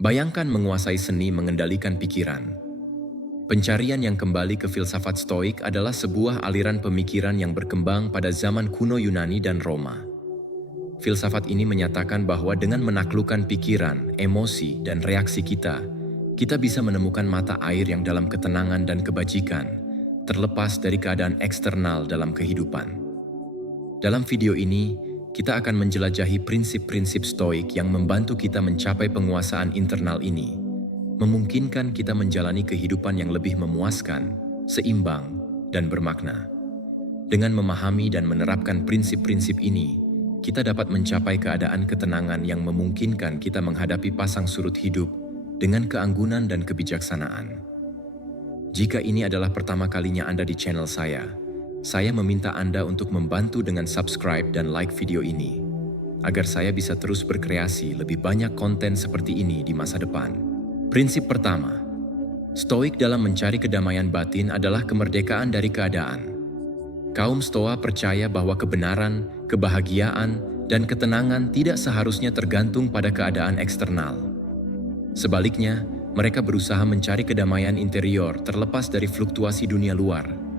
Bayangkan menguasai seni mengendalikan pikiran. Pencarian yang kembali ke filsafat Stoik adalah sebuah aliran pemikiran yang berkembang pada zaman kuno Yunani dan Roma. Filsafat ini menyatakan bahwa dengan menaklukkan pikiran, emosi, dan reaksi kita bisa menemukan mata air yang dalam ketenangan dan kebajikan, terlepas dari keadaan eksternal dalam kehidupan. Dalam video ini, kita akan menjelajahi prinsip-prinsip Stoik yang membantu kita mencapai penguasaan internal ini, memungkinkan kita menjalani kehidupan yang lebih memuaskan, seimbang, dan bermakna. Dengan memahami dan menerapkan prinsip-prinsip ini, kita dapat mencapai keadaan ketenangan yang memungkinkan kita menghadapi pasang surut hidup dengan keanggunan dan kebijaksanaan. Jika ini adalah pertama kalinya Anda di channel saya meminta Anda untuk membantu dengan subscribe dan like video ini, agar saya bisa terus berkreasi lebih banyak konten seperti ini di masa depan. Prinsip pertama, Stoik dalam mencari kedamaian batin adalah kemerdekaan dari keadaan. Kaum Stoa percaya bahwa kebenaran, kebahagiaan, dan ketenangan tidak seharusnya tergantung pada keadaan eksternal. Sebaliknya, mereka berusaha mencari kedamaian interior terlepas dari fluktuasi dunia luar.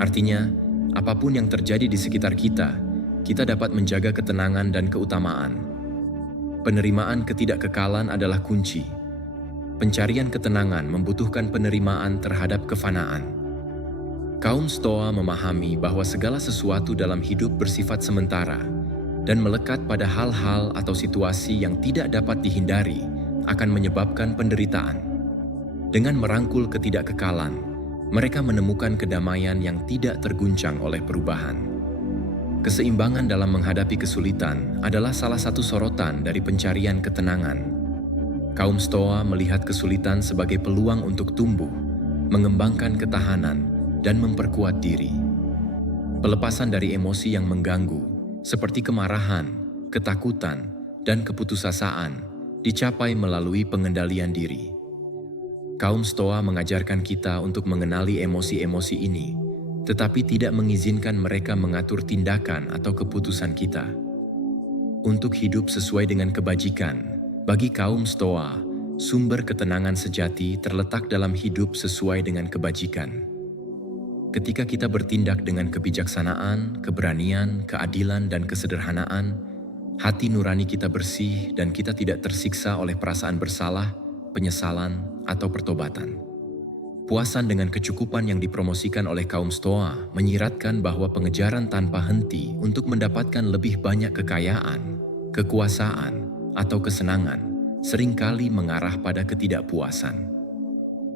Artinya, apapun yang terjadi di sekitar kita dapat menjaga ketenangan dan keutamaan. Penerimaan ketidakkekalan adalah kunci. Pencarian ketenangan membutuhkan penerimaan terhadap kefanaan. Kaum Stoa memahami bahwa segala sesuatu dalam hidup bersifat sementara dan melekat pada hal-hal atau situasi yang tidak dapat dihindari akan menyebabkan penderitaan. Dengan merangkul ketidakkekalan, mereka menemukan kedamaian yang tidak terguncang oleh perubahan. Keseimbangan dalam menghadapi kesulitan adalah salah satu sorotan dari pencarian ketenangan. Kaum Stoa melihat kesulitan sebagai peluang untuk tumbuh, mengembangkan ketahanan, dan memperkuat diri. Pelepasan dari emosi yang mengganggu, seperti kemarahan, ketakutan, dan keputusasaan, dicapai melalui pengendalian diri. Kaum Stoa mengajarkan kita untuk mengenali emosi-emosi ini, tetapi tidak mengizinkan mereka mengatur tindakan atau keputusan kita. Untuk hidup sesuai dengan kebajikan, bagi kaum Stoa, sumber ketenangan sejati terletak dalam hidup sesuai dengan kebajikan. Ketika kita bertindak dengan kebijaksanaan, keberanian, keadilan, dan kesederhanaan, hati nurani kita bersih dan kita tidak tersiksa oleh perasaan bersalah, penyesalan, atau pertobatan. Puasan dengan kecukupan yang dipromosikan oleh kaum Stoa menyiratkan bahwa pengejaran tanpa henti untuk mendapatkan lebih banyak kekayaan, kekuasaan, atau kesenangan seringkali mengarah pada ketidakpuasan.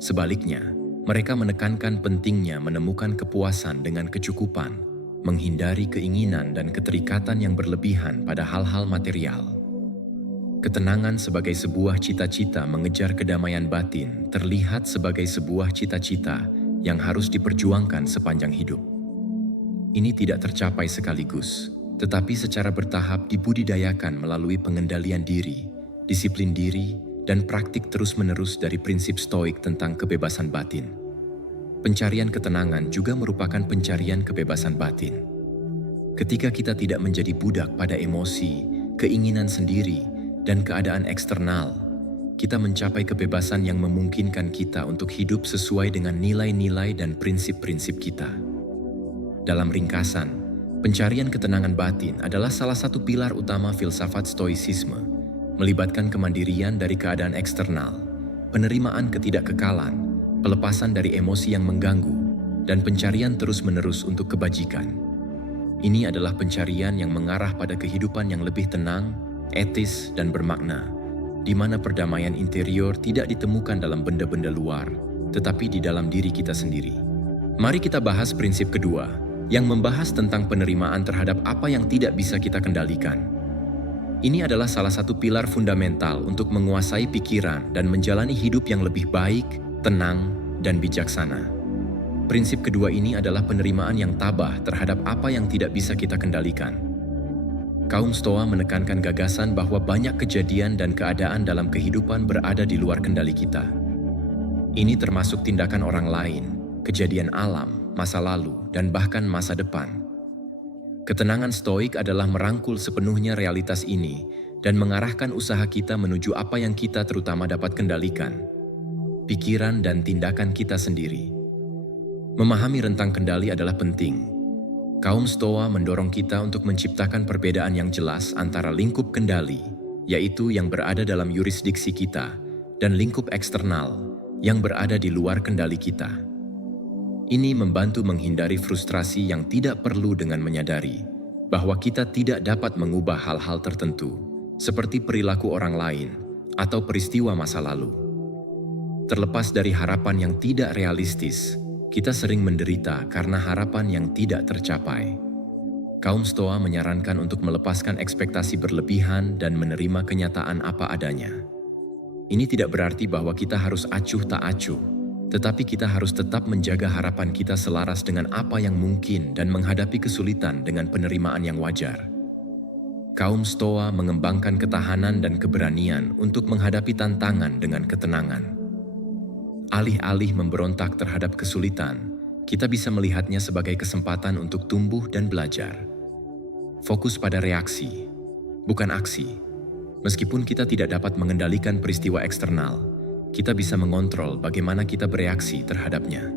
Sebaliknya, mereka menekankan pentingnya menemukan kepuasan dengan kecukupan, menghindari keinginan dan keterikatan yang berlebihan pada hal-hal material. Ketenangan sebagai sebuah cita-cita mengejar kedamaian batin terlihat sebagai sebuah cita-cita yang harus diperjuangkan sepanjang hidup. Ini tidak tercapai sekaligus, tetapi secara bertahap dibudidayakan melalui pengendalian diri, disiplin diri, dan praktik terus-menerus dari prinsip Stoik tentang kebebasan batin. Pencarian ketenangan juga merupakan pencarian kebebasan batin. Ketika kita tidak menjadi budak pada emosi, keinginan sendiri, dan keadaan eksternal, kita mencapai kebebasan yang memungkinkan kita untuk hidup sesuai dengan nilai-nilai dan prinsip-prinsip kita. Dalam ringkasan, pencarian ketenangan batin adalah salah satu pilar utama filsafat Stoicisme, melibatkan kemandirian dari keadaan eksternal, penerimaan ketidakkekalan, pelepasan dari emosi yang mengganggu, dan pencarian terus-menerus untuk kebajikan. Ini adalah pencarian yang mengarah pada kehidupan yang lebih tenang, etis, dan bermakna, di mana perdamaian interior tidak ditemukan dalam benda-benda luar, tetapi di dalam diri kita sendiri. Mari kita bahas prinsip kedua, yang membahas tentang penerimaan terhadap apa yang tidak bisa kita kendalikan. Ini adalah salah satu pilar fundamental untuk menguasai pikiran dan menjalani hidup yang lebih baik, tenang, dan bijaksana. Prinsip kedua ini adalah penerimaan yang tabah terhadap apa yang tidak bisa kita kendalikan. Kaum Stoa menekankan gagasan bahwa banyak kejadian dan keadaan dalam kehidupan berada di luar kendali kita. Ini termasuk tindakan orang lain, kejadian alam, masa lalu, dan bahkan masa depan. Ketenangan Stoik adalah merangkul sepenuhnya realitas ini dan mengarahkan usaha kita menuju apa yang kita terutama dapat kendalikan, pikiran dan tindakan kita sendiri. Memahami rentang kendali adalah penting. Kaum Stoa mendorong kita untuk menciptakan perbedaan yang jelas antara lingkup kendali, yaitu yang berada dalam yurisdiksi kita, dan lingkup eksternal, yang berada di luar kendali kita. Ini membantu menghindari frustrasi yang tidak perlu dengan menyadari bahwa kita tidak dapat mengubah hal-hal tertentu, seperti perilaku orang lain atau peristiwa masa lalu. Terlepas dari harapan yang tidak realistis, kita sering menderita karena harapan yang tidak tercapai. Kaum Stoa menyarankan untuk melepaskan ekspektasi berlebihan dan menerima kenyataan apa adanya. Ini tidak berarti bahwa kita harus acuh tak acuh, tetapi kita harus tetap menjaga harapan kita selaras dengan apa yang mungkin dan menghadapi kesulitan dengan penerimaan yang wajar. Kaum Stoa mengembangkan ketahanan dan keberanian untuk menghadapi tantangan dengan ketenangan. Alih-alih memberontak terhadap kesulitan, kita bisa melihatnya sebagai kesempatan untuk tumbuh dan belajar. Fokus pada reaksi, bukan aksi. Meskipun kita tidak dapat mengendalikan peristiwa eksternal, kita bisa mengontrol bagaimana kita bereaksi terhadapnya.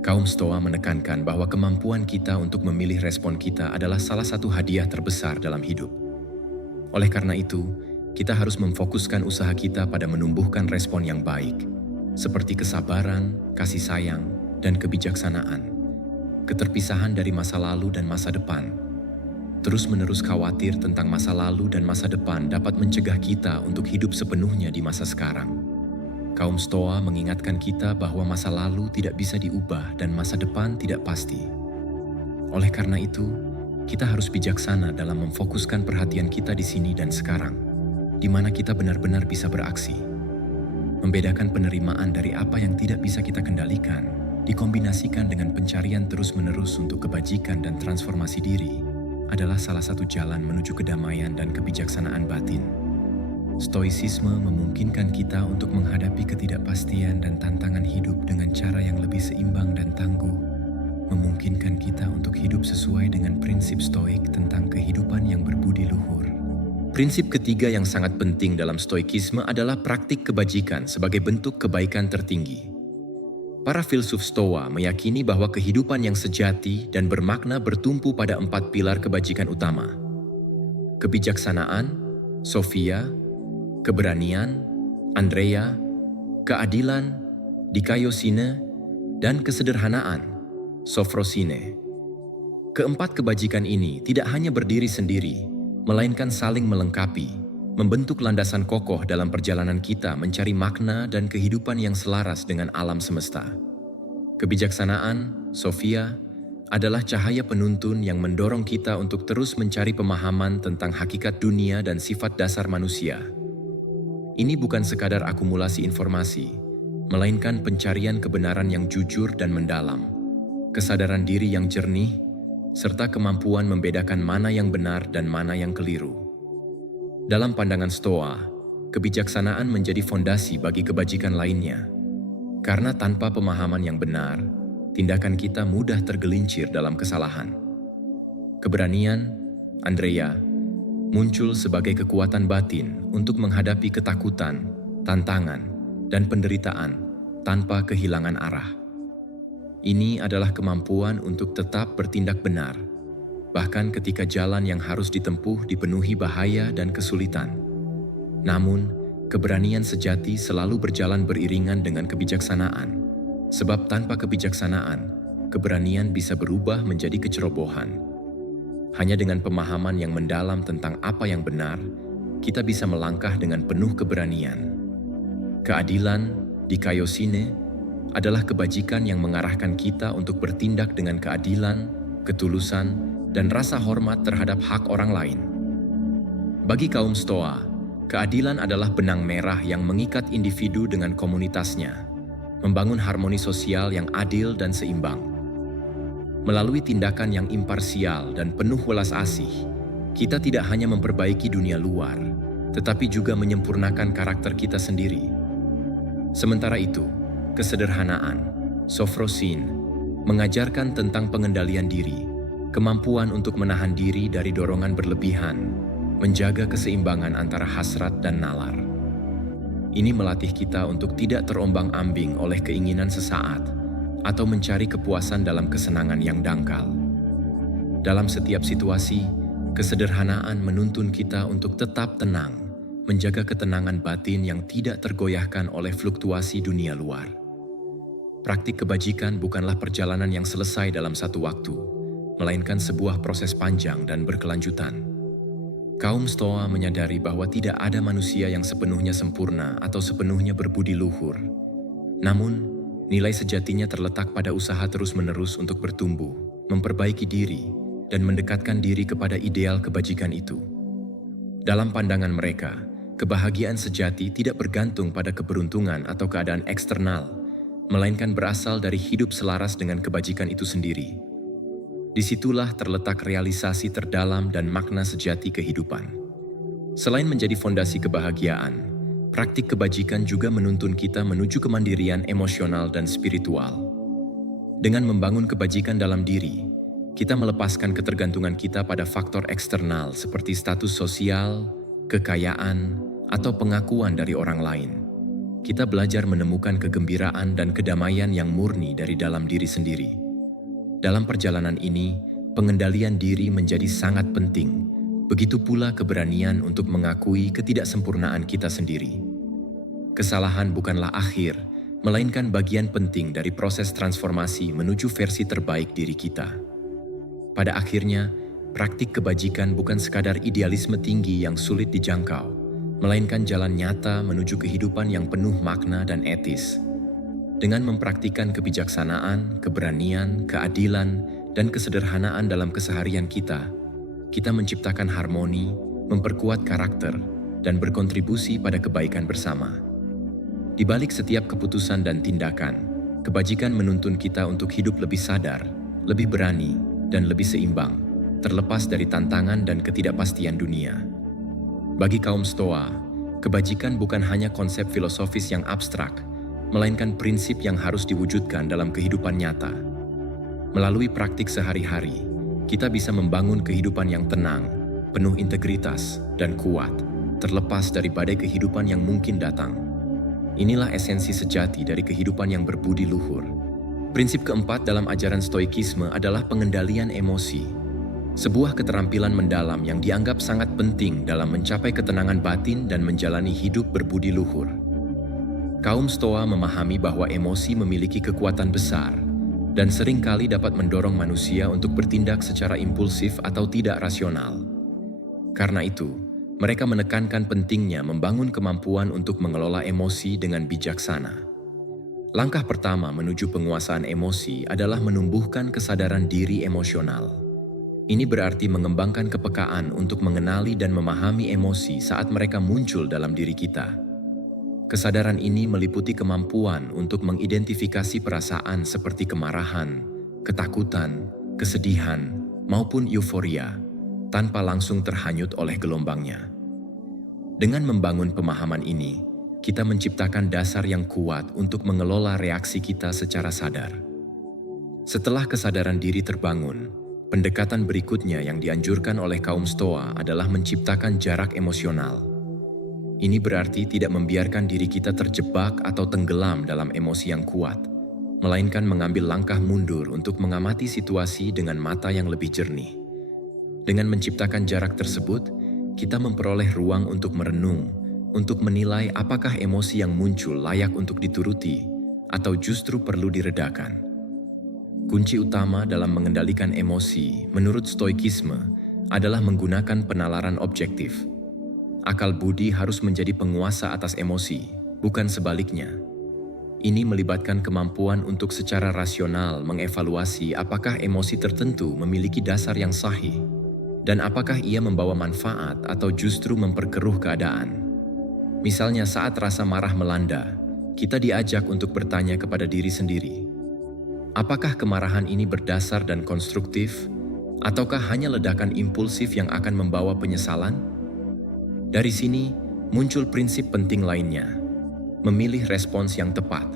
Kaum Stoa menekankan bahwa kemampuan kita untuk memilih respon kita adalah salah satu hadiah terbesar dalam hidup. Oleh karena itu, kita harus memfokuskan usaha kita pada menumbuhkan respon yang baik, seperti kesabaran, kasih sayang, dan kebijaksanaan, keterpisahan dari masa lalu dan masa depan. Terus-menerus khawatir tentang masa lalu dan masa depan dapat mencegah kita untuk hidup sepenuhnya di masa sekarang. Kaum Stoa mengingatkan kita bahwa masa lalu tidak bisa diubah dan masa depan tidak pasti. Oleh karena itu, kita harus bijaksana dalam memfokuskan perhatian kita di sini dan sekarang, di mana kita benar-benar bisa beraksi. Membedakan penerimaan dari apa yang tidak bisa kita kendalikan, dikombinasikan dengan pencarian terus-menerus untuk kebajikan dan transformasi diri, adalah salah satu jalan menuju kedamaian dan kebijaksanaan batin. Stoicisme memungkinkan kita untuk menghadapi ketidakpastian dan tantangan hidup dengan cara yang lebih seimbang dan tangguh, memungkinkan kita untuk hidup sesuai dengan prinsip stoik tentang kehidupan yang berbudi luhur. Prinsip ketiga yang sangat penting dalam stoikisme adalah praktik kebajikan sebagai bentuk kebaikan tertinggi. Para filsuf Stoa meyakini bahwa kehidupan yang sejati dan bermakna bertumpu pada 4 pilar kebajikan utama: kebijaksanaan, Sophia, keberanian, Andreia, keadilan, Dikaiosine, dan kesederhanaan, Sophrosine. Keempat kebajikan ini tidak hanya berdiri sendiri, melainkan saling melengkapi, membentuk landasan kokoh dalam perjalanan kita mencari makna dan kehidupan yang selaras dengan alam semesta. Kebijaksanaan, Sophia, adalah cahaya penuntun yang mendorong kita untuk terus mencari pemahaman tentang hakikat dunia dan sifat dasar manusia. Ini bukan sekadar akumulasi informasi, melainkan pencarian kebenaran yang jujur dan mendalam, kesadaran diri yang jernih, serta kemampuan membedakan mana yang benar dan mana yang keliru. Dalam pandangan Stoa, kebijaksanaan menjadi fondasi bagi kebajikan lainnya. Karena tanpa pemahaman yang benar, tindakan kita mudah tergelincir dalam kesalahan. Keberanian, Andreia, muncul sebagai kekuatan batin untuk menghadapi ketakutan, tantangan, dan penderitaan tanpa kehilangan arah. Ini adalah kemampuan untuk tetap bertindak benar, bahkan ketika jalan yang harus ditempuh dipenuhi bahaya dan kesulitan. Namun, keberanian sejati selalu berjalan beriringan dengan kebijaksanaan, sebab tanpa kebijaksanaan, keberanian bisa berubah menjadi kecerobohan. Hanya dengan pemahaman yang mendalam tentang apa yang benar, kita bisa melangkah dengan penuh keberanian. Keadilan, Dikaiosine, adalah kebajikan yang mengarahkan kita untuk bertindak dengan keadilan, ketulusan, dan rasa hormat terhadap hak orang lain. Bagi kaum Stoa, keadilan adalah benang merah yang mengikat individu dengan komunitasnya, membangun harmoni sosial yang adil dan seimbang. Melalui tindakan yang imparsial dan penuh welas asih, kita tidak hanya memperbaiki dunia luar, tetapi juga menyempurnakan karakter kita sendiri. Sementara itu, kesederhanaan, Sophrosin, mengajarkan tentang pengendalian diri, kemampuan untuk menahan diri dari dorongan berlebihan, menjaga keseimbangan antara hasrat dan nalar. Ini melatih kita untuk tidak terombang-ambing oleh keinginan sesaat atau mencari kepuasan dalam kesenangan yang dangkal. Dalam setiap situasi, kesederhanaan menuntun kita untuk tetap tenang, menjaga ketenangan batin yang tidak tergoyahkan oleh fluktuasi dunia luar. Praktik kebajikan bukanlah perjalanan yang selesai dalam satu waktu, melainkan sebuah proses panjang dan berkelanjutan. Kaum Stoa menyadari bahwa tidak ada manusia yang sepenuhnya sempurna atau sepenuhnya berbudi luhur. Namun, nilai sejatinya terletak pada usaha terus-menerus untuk bertumbuh, memperbaiki diri, dan mendekatkan diri kepada ideal kebajikan itu. Dalam pandangan mereka, kebahagiaan sejati tidak bergantung pada keberuntungan atau keadaan eksternal, melainkan berasal dari hidup selaras dengan kebajikan itu sendiri. Disitulah terletak realisasi terdalam dan makna sejati kehidupan. Selain menjadi fondasi kebahagiaan, praktik kebajikan juga menuntun kita menuju kemandirian emosional dan spiritual. Dengan membangun kebajikan dalam diri, kita melepaskan ketergantungan kita pada faktor eksternal seperti status sosial, kekayaan, atau pengakuan dari orang lain. Kita belajar menemukan kegembiraan dan kedamaian yang murni dari dalam diri sendiri. Dalam perjalanan ini, pengendalian diri menjadi sangat penting, begitu pula keberanian untuk mengakui ketidaksempurnaan kita sendiri. Kesalahan bukanlah akhir, melainkan bagian penting dari proses transformasi menuju versi terbaik diri kita. Pada akhirnya, praktik kebajikan bukan sekadar idealisme tinggi yang sulit dijangkau, melainkan jalan nyata menuju kehidupan yang penuh makna dan etis. Dengan mempraktikkan kebijaksanaan, keberanian, keadilan, dan kesederhanaan dalam keseharian kita menciptakan harmoni, memperkuat karakter, dan berkontribusi pada kebaikan bersama. Di balik setiap keputusan dan tindakan, kebajikan menuntun kita untuk hidup lebih sadar, lebih berani, dan lebih seimbang, terlepas dari tantangan dan ketidakpastian dunia. Bagi kaum Stoa, kebajikan bukan hanya konsep filosofis yang abstrak, melainkan prinsip yang harus diwujudkan dalam kehidupan nyata. Melalui praktik sehari-hari, kita bisa membangun kehidupan yang tenang, penuh integritas, dan kuat, terlepas dari badai kehidupan yang mungkin datang. Inilah esensi sejati dari kehidupan yang berbudi luhur. Prinsip keempat dalam ajaran Stoikisme adalah pengendalian emosi, sebuah keterampilan mendalam yang dianggap sangat penting dalam mencapai ketenangan batin dan menjalani hidup berbudi luhur. Kaum Stoa memahami bahwa emosi memiliki kekuatan besar dan seringkali dapat mendorong manusia untuk bertindak secara impulsif atau tidak rasional. Karena itu, mereka menekankan pentingnya membangun kemampuan untuk mengelola emosi dengan bijaksana. Langkah pertama menuju penguasaan emosi adalah menumbuhkan kesadaran diri emosional. Ini berarti mengembangkan kepekaan untuk mengenali dan memahami emosi saat mereka muncul dalam diri kita. Kesadaran ini meliputi kemampuan untuk mengidentifikasi perasaan seperti kemarahan, ketakutan, kesedihan, maupun euforia, tanpa langsung terhanyut oleh gelombangnya. Dengan membangun pemahaman ini, kita menciptakan dasar yang kuat untuk mengelola reaksi kita secara sadar. Setelah kesadaran diri terbangun, pendekatan berikutnya yang dianjurkan oleh kaum Stoa adalah menciptakan jarak emosional. Ini berarti tidak membiarkan diri kita terjebak atau tenggelam dalam emosi yang kuat, melainkan mengambil langkah mundur untuk mengamati situasi dengan mata yang lebih jernih. Dengan menciptakan jarak tersebut, kita memperoleh ruang untuk merenung, untuk menilai apakah emosi yang muncul layak untuk dituruti atau justru perlu diredakan. Kunci utama dalam mengendalikan emosi, menurut Stoikisme, adalah menggunakan penalaran objektif. Akal budi harus menjadi penguasa atas emosi, bukan sebaliknya. Ini melibatkan kemampuan untuk secara rasional mengevaluasi apakah emosi tertentu memiliki dasar yang sahih, dan apakah ia membawa manfaat atau justru memperkeruh keadaan. Misalnya saat rasa marah melanda, kita diajak untuk bertanya kepada diri sendiri, apakah kemarahan ini berdasar dan konstruktif, ataukah hanya ledakan impulsif yang akan membawa penyesalan? Dari sini, muncul prinsip penting lainnya, memilih respons yang tepat.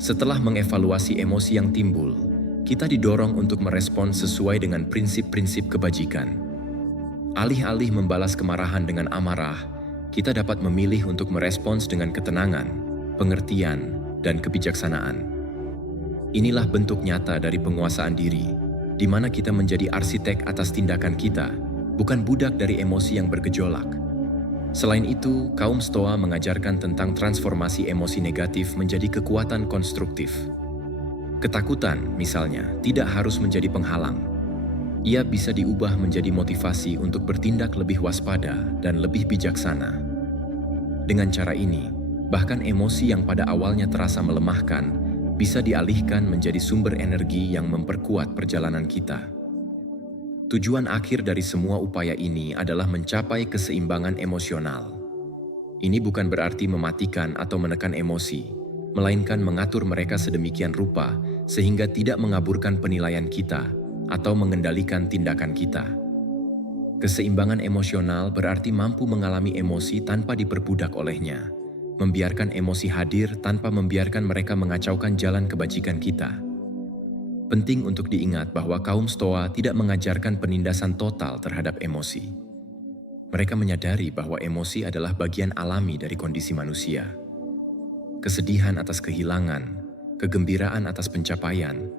Setelah mengevaluasi emosi yang timbul, kita didorong untuk merespons sesuai dengan prinsip-prinsip kebajikan. Alih-alih membalas kemarahan dengan amarah, kita dapat memilih untuk merespons dengan ketenangan, pengertian, dan kebijaksanaan. Inilah bentuk nyata dari penguasaan diri, di mana kita menjadi arsitek atas tindakan kita, bukan budak dari emosi yang bergejolak. Selain itu, kaum Stoa mengajarkan tentang transformasi emosi negatif menjadi kekuatan konstruktif. Ketakutan, misalnya, tidak harus menjadi penghalang. Ia bisa diubah menjadi motivasi untuk bertindak lebih waspada dan lebih bijaksana. Dengan cara ini, bahkan emosi yang pada awalnya terasa melemahkan, bisa dialihkan menjadi sumber energi yang memperkuat perjalanan kita. Tujuan akhir dari semua upaya ini adalah mencapai keseimbangan emosional. Ini bukan berarti mematikan atau menekan emosi, melainkan mengatur mereka sedemikian rupa sehingga tidak mengaburkan penilaian kita atau mengendalikan tindakan kita. Keseimbangan emosional berarti mampu mengalami emosi tanpa diperbudak olehnya, membiarkan emosi hadir tanpa membiarkan mereka mengacaukan jalan kebajikan kita. Penting untuk diingat bahwa kaum Stoa tidak mengajarkan penindasan total terhadap emosi. Mereka menyadari bahwa emosi adalah bagian alami dari kondisi manusia. Kesedihan atas kehilangan, kegembiraan atas pencapaian,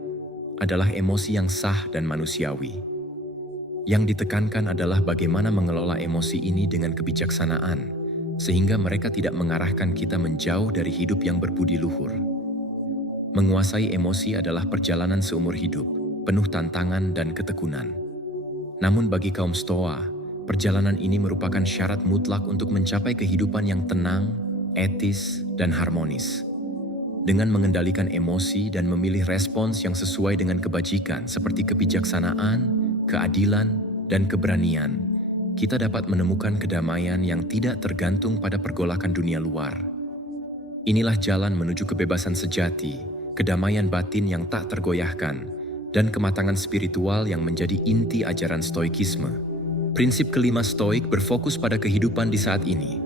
adalah emosi yang sah dan manusiawi. Yang ditekankan adalah bagaimana mengelola emosi ini dengan kebijaksanaan, sehingga mereka tidak mengarahkan kita menjauh dari hidup yang berbudi luhur. Menguasai emosi adalah perjalanan seumur hidup, penuh tantangan dan ketekunan. Namun bagi kaum Stoa, perjalanan ini merupakan syarat mutlak untuk mencapai kehidupan yang tenang, etis, dan harmonis. Dengan mengendalikan emosi dan memilih respons yang sesuai dengan kebajikan seperti kebijaksanaan, keadilan, dan keberanian, kita dapat menemukan kedamaian yang tidak tergantung pada pergolakan dunia luar. Inilah jalan menuju kebebasan sejati, kedamaian batin yang tak tergoyahkan, dan kematangan spiritual yang menjadi inti ajaran Stoikisme. Prinsip kelima Stoik berfokus pada kehidupan di saat ini.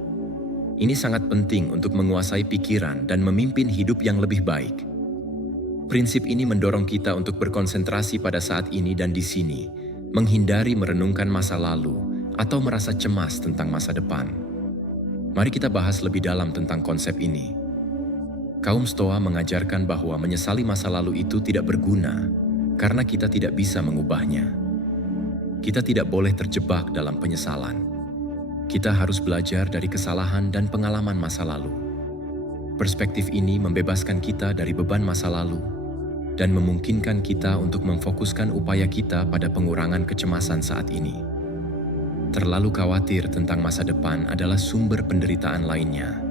Ini sangat penting untuk menguasai pikiran dan memimpin hidup yang lebih baik. Prinsip ini mendorong kita untuk berkonsentrasi pada saat ini dan di sini, menghindari merenungkan masa lalu atau merasa cemas tentang masa depan. Mari kita bahas lebih dalam tentang konsep ini. Kaum Stoa mengajarkan bahwa menyesali masa lalu itu tidak berguna karena kita tidak bisa mengubahnya. Kita tidak boleh terjebak dalam penyesalan. Kita harus belajar dari kesalahan dan pengalaman masa lalu. Perspektif ini membebaskan kita dari beban masa lalu dan memungkinkan kita untuk memfokuskan upaya kita pada pengurangan kecemasan saat ini. Terlalu khawatir tentang masa depan adalah sumber penderitaan lainnya.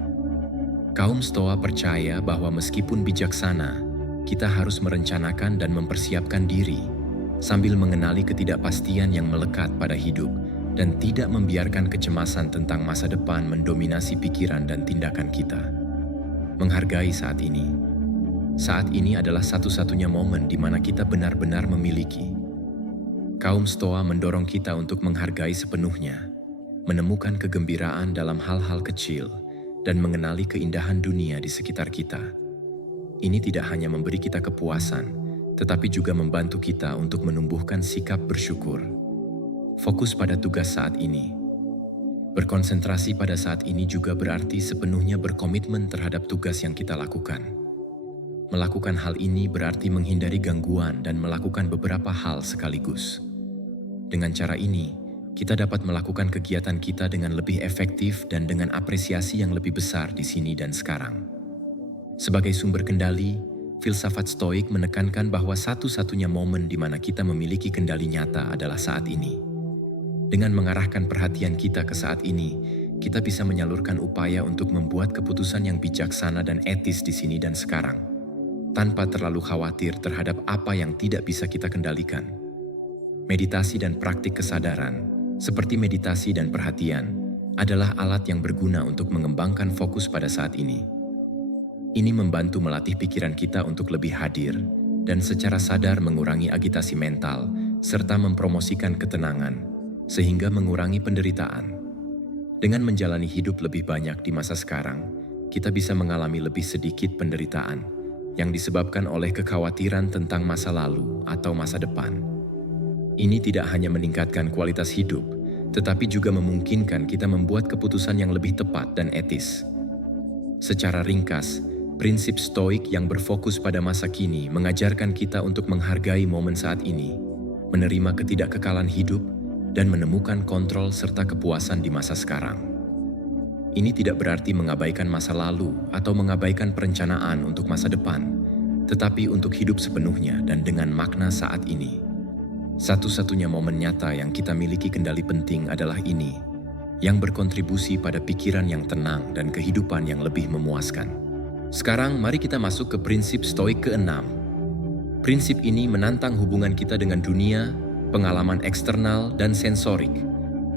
Kaum Stoa percaya bahwa meskipun bijaksana, kita harus merencanakan dan mempersiapkan diri, sambil mengenali ketidakpastian yang melekat pada hidup dan tidak membiarkan kecemasan tentang masa depan mendominasi pikiran dan tindakan kita. Menghargai saat ini. Saat ini adalah satu-satunya momen di mana kita benar-benar memiliki. Kaum Stoa mendorong kita untuk menghargai sepenuhnya, menemukan kegembiraan dalam hal-hal kecil, dan mengenali keindahan dunia di sekitar kita. Ini tidak hanya memberi kita kepuasan, tetapi juga membantu kita untuk menumbuhkan sikap bersyukur. Fokus pada tugas saat ini. Berkonsentrasi pada saat ini juga berarti sepenuhnya berkomitmen terhadap tugas yang kita lakukan. Melakukan hal ini berarti menghindari gangguan dan melakukan beberapa hal sekaligus. Dengan cara ini, kita dapat melakukan kegiatan kita dengan lebih efektif dan dengan apresiasi yang lebih besar di sini dan sekarang. Sebagai sumber kendali, filsafat Stoik menekankan bahwa satu-satunya momen di mana kita memiliki kendali nyata adalah saat ini. Dengan mengarahkan perhatian kita ke saat ini, kita bisa menyalurkan upaya untuk membuat keputusan yang bijaksana dan etis di sini dan sekarang, tanpa terlalu khawatir terhadap apa yang tidak bisa kita kendalikan. Meditasi dan praktik kesadaran, seperti meditasi dan perhatian, adalah alat yang berguna untuk mengembangkan fokus pada saat ini. Ini membantu melatih pikiran kita untuk lebih hadir dan secara sadar mengurangi agitasi mental serta mempromosikan ketenangan, sehingga mengurangi penderitaan. Dengan menjalani hidup lebih banyak di masa sekarang, kita bisa mengalami lebih sedikit penderitaan yang disebabkan oleh kekhawatiran tentang masa lalu atau masa depan. Ini tidak hanya meningkatkan kualitas hidup, tetapi juga memungkinkan kita membuat keputusan yang lebih tepat dan etis. Secara ringkas, prinsip stoik yang berfokus pada masa kini mengajarkan kita untuk menghargai momen saat ini, menerima ketidakkekalan hidup, dan menemukan kontrol serta kepuasan di masa sekarang. Ini tidak berarti mengabaikan masa lalu atau mengabaikan perencanaan untuk masa depan, tetapi untuk hidup sepenuhnya dan dengan makna saat ini. Satu-satunya momen nyata yang kita miliki kendali penting adalah ini, yang berkontribusi pada pikiran yang tenang dan kehidupan yang lebih memuaskan. Sekarang mari kita masuk ke prinsip stoik ke-6. Prinsip ini menantang hubungan kita dengan dunia, pengalaman eksternal, dan sensorik,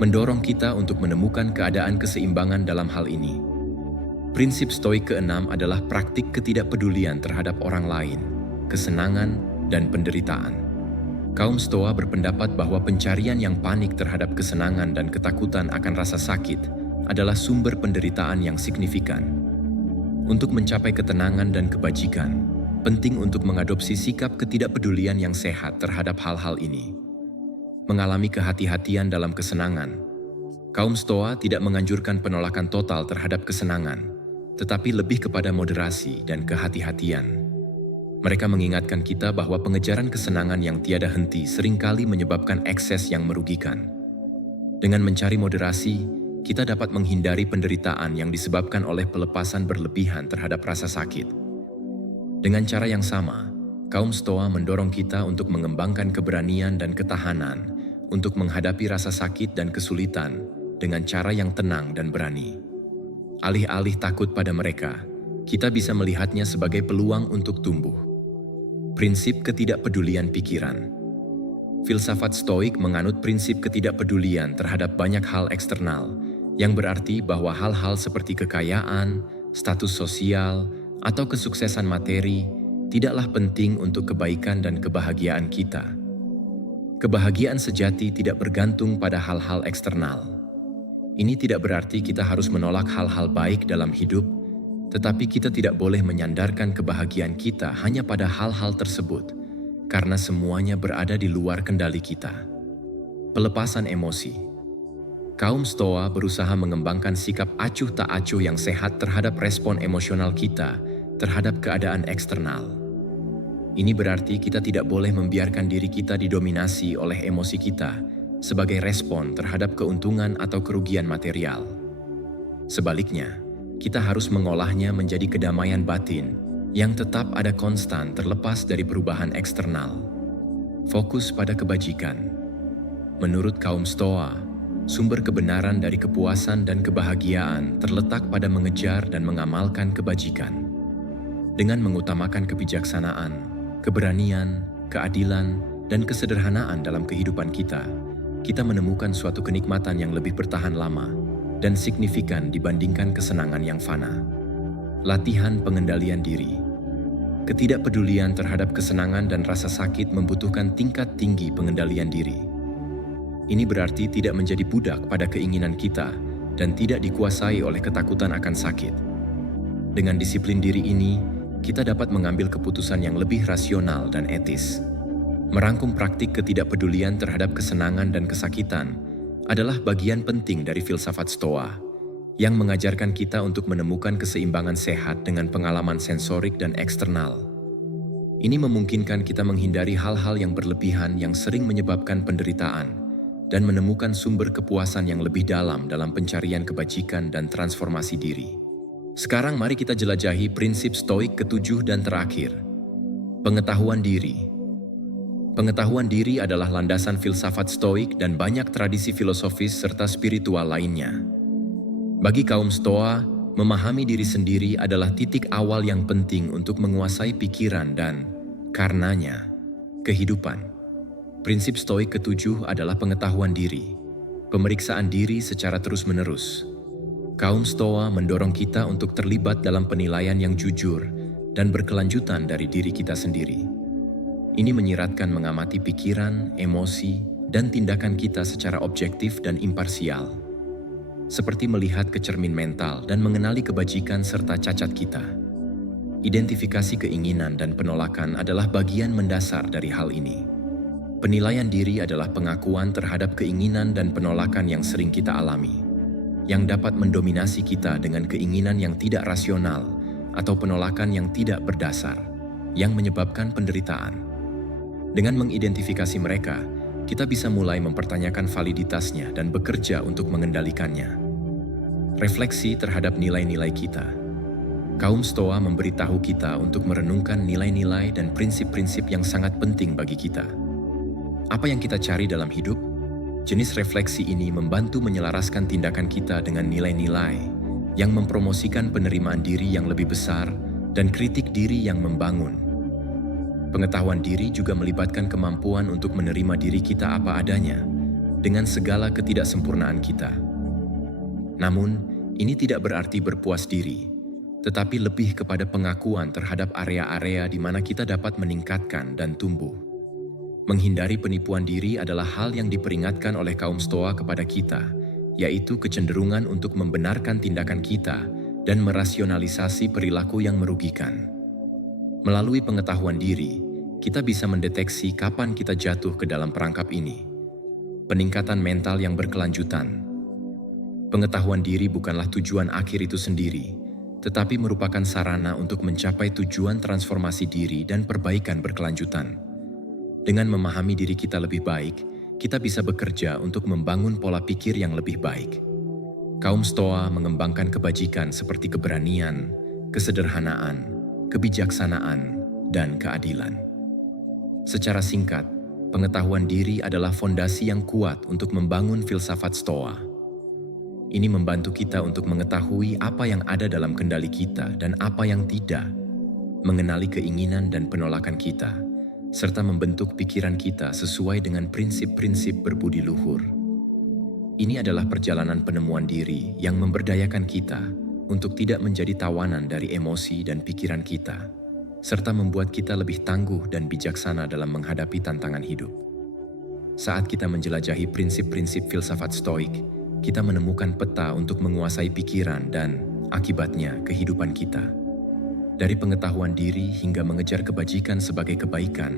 mendorong kita untuk menemukan keadaan keseimbangan dalam hal ini. Prinsip stoik ke-6 adalah praktik ketidakpedulian terhadap orang lain, kesenangan, dan penderitaan. Kaum Stoa berpendapat bahwa pencarian yang panik terhadap kesenangan dan ketakutan akan rasa sakit adalah sumber penderitaan yang signifikan. Untuk mencapai ketenangan dan kebajikan, penting untuk mengadopsi sikap ketidakpedulian yang sehat terhadap hal-hal ini. Mengalami kehati-hatian dalam kesenangan, kaum Stoa tidak menganjurkan penolakan total terhadap kesenangan, tetapi lebih kepada moderasi dan kehati-hatian. Mereka mengingatkan kita bahwa pengejaran kesenangan yang tiada henti seringkali menyebabkan ekses yang merugikan. Dengan mencari moderasi, kita dapat menghindari penderitaan yang disebabkan oleh pelepasan berlebihan terhadap rasa sakit. Dengan cara yang sama, kaum Stoa mendorong kita untuk mengembangkan keberanian dan ketahanan untuk menghadapi rasa sakit dan kesulitan dengan cara yang tenang dan berani. Alih-alih takut pada mereka, kita bisa melihatnya sebagai peluang untuk tumbuh. Prinsip ketidakpedulian pikiran. Filsafat Stoik menganut prinsip ketidakpedulian terhadap banyak hal eksternal, yang berarti bahwa hal-hal seperti kekayaan, status sosial, atau kesuksesan materi tidaklah penting untuk kebaikan dan kebahagiaan kita. Kebahagiaan sejati tidak bergantung pada hal-hal eksternal. Ini tidak berarti kita harus menolak hal-hal baik dalam hidup, tetapi kita tidak boleh menyandarkan kebahagiaan kita hanya pada hal-hal tersebut, karena semuanya berada di luar kendali kita. Pelepasan emosi. Kaum Stoa berusaha mengembangkan sikap acuh tak acuh yang sehat terhadap respon emosional kita terhadap keadaan eksternal. Ini berarti kita tidak boleh membiarkan diri kita didominasi oleh emosi kita sebagai respon terhadap keuntungan atau kerugian material. Sebaliknya, kita harus mengolahnya menjadi kedamaian batin yang tetap ada konstan terlepas dari perubahan eksternal. Fokus pada kebajikan. Menurut kaum Stoa, sumber kebenaran dari kepuasan dan kebahagiaan terletak pada mengejar dan mengamalkan kebajikan. Dengan mengutamakan kebijaksanaan, keberanian, keadilan, dan kesederhanaan dalam kehidupan kita, kita menemukan suatu kenikmatan yang lebih bertahan lama dan signifikan dibandingkan kesenangan yang fana. Latihan pengendalian diri. Ketidakpedulian terhadap kesenangan dan rasa sakit membutuhkan tingkat tinggi pengendalian diri. Ini berarti tidak menjadi budak pada keinginan kita dan tidak dikuasai oleh ketakutan akan sakit. Dengan disiplin diri ini, kita dapat mengambil keputusan yang lebih rasional dan etis. Merangkum praktik ketidakpedulian terhadap kesenangan dan kesakitan adalah bagian penting dari filsafat Stoa, yang mengajarkan kita untuk menemukan keseimbangan sehat dengan pengalaman sensorik dan eksternal. Ini memungkinkan kita menghindari hal-hal yang berlebihan yang sering menyebabkan penderitaan dan menemukan sumber kepuasan yang lebih dalam pencarian kebajikan dan transformasi diri. Sekarang mari kita jelajahi prinsip Stoik ke-7 dan terakhir. Pengetahuan diri. Pengetahuan diri adalah landasan filsafat Stoik dan banyak tradisi filosofis serta spiritual lainnya. Bagi kaum Stoa, memahami diri sendiri adalah titik awal yang penting untuk menguasai pikiran dan, karenanya, kehidupan. Prinsip Stoik ke-7 adalah pengetahuan diri, pemeriksaan diri secara terus-menerus. Kaum Stoa mendorong kita untuk terlibat dalam penilaian yang jujur dan berkelanjutan dari diri kita sendiri. Ini menyiratkan mengamati pikiran, emosi, dan tindakan kita secara objektif dan imparsial, seperti melihat ke cermin mental dan mengenali kebajikan serta cacat kita. Identifikasi keinginan dan penolakan adalah bagian mendasar dari hal ini. Penilaian diri adalah pengakuan terhadap keinginan dan penolakan yang sering kita alami, yang dapat mendominasi kita dengan keinginan yang tidak rasional atau penolakan yang tidak berdasar, yang menyebabkan penderitaan. Dengan mengidentifikasi mereka, kita bisa mulai mempertanyakan validitasnya dan bekerja untuk mengendalikannya. Refleksi terhadap nilai-nilai kita. Kaum Stoa memberitahu kita untuk merenungkan nilai-nilai dan prinsip-prinsip yang sangat penting bagi kita. Apa yang kita cari dalam hidup? Jenis refleksi ini membantu menyelaraskan tindakan kita dengan nilai-nilai yang mempromosikan penerimaan diri yang lebih besar dan kritik diri yang membangun. Pengetahuan diri juga melibatkan kemampuan untuk menerima diri kita apa adanya, dengan segala ketidaksempurnaan kita. Namun, ini tidak berarti berpuas diri, tetapi lebih kepada pengakuan terhadap area-area di mana kita dapat meningkatkan dan tumbuh. Menghindari penipuan diri adalah hal yang diperingatkan oleh kaum Stoa kepada kita, yaitu kecenderungan untuk membenarkan tindakan kita dan merasionalisasi perilaku yang merugikan. Melalui pengetahuan diri, kita bisa mendeteksi kapan kita jatuh ke dalam perangkap ini. Peningkatan mental yang berkelanjutan. Pengetahuan diri bukanlah tujuan akhir itu sendiri, tetapi merupakan sarana untuk mencapai tujuan transformasi diri dan perbaikan berkelanjutan. Dengan memahami diri kita lebih baik, kita bisa bekerja untuk membangun pola pikir yang lebih baik. Kaum Stoa mengembangkan kebajikan seperti keberanian, kesederhanaan, kebijaksanaan, dan keadilan. Secara singkat, pengetahuan diri adalah fondasi yang kuat untuk membangun filsafat Stoa. Ini membantu kita untuk mengetahui apa yang ada dalam kendali kita dan apa yang tidak, mengenali keinginan dan penolakan kita, serta membentuk pikiran kita sesuai dengan prinsip-prinsip berbudi luhur. Ini adalah perjalanan penemuan diri yang memberdayakan kita untuk tidak menjadi tawanan dari emosi dan pikiran kita, serta membuat kita lebih tangguh dan bijaksana dalam menghadapi tantangan hidup. Saat kita menjelajahi prinsip-prinsip filsafat Stoik, kita menemukan peta untuk menguasai pikiran dan, akibatnya, kehidupan kita. Dari pengetahuan diri hingga mengejar kebajikan sebagai kebaikan,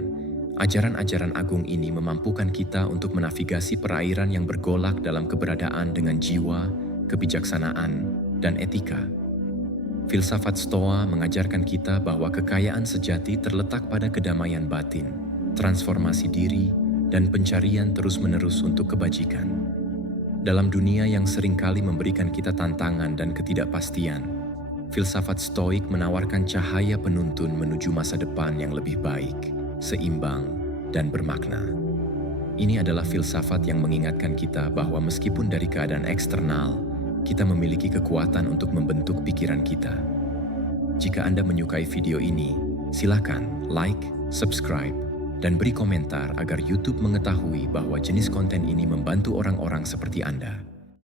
ajaran-ajaran agung ini memampukan kita untuk menavigasi perairan yang bergolak dalam keberadaan dengan jiwa, kebijaksanaan, dan etika. Filsafat Stoa mengajarkan kita bahwa kekayaan sejati terletak pada kedamaian batin, transformasi diri, dan pencarian terus-menerus untuk kebajikan. Dalam dunia yang seringkali memberikan kita tantangan dan ketidakpastian, filsafat Stoik menawarkan cahaya penuntun menuju masa depan yang lebih baik, seimbang, dan bermakna. Ini adalah filsafat yang mengingatkan kita bahwa meskipun dari keadaan eksternal, kita memiliki kekuatan untuk membentuk pikiran kita. Jika Anda menyukai video ini, silakan like, subscribe, dan beri komentar agar YouTube mengetahui bahwa jenis konten ini membantu orang-orang seperti Anda.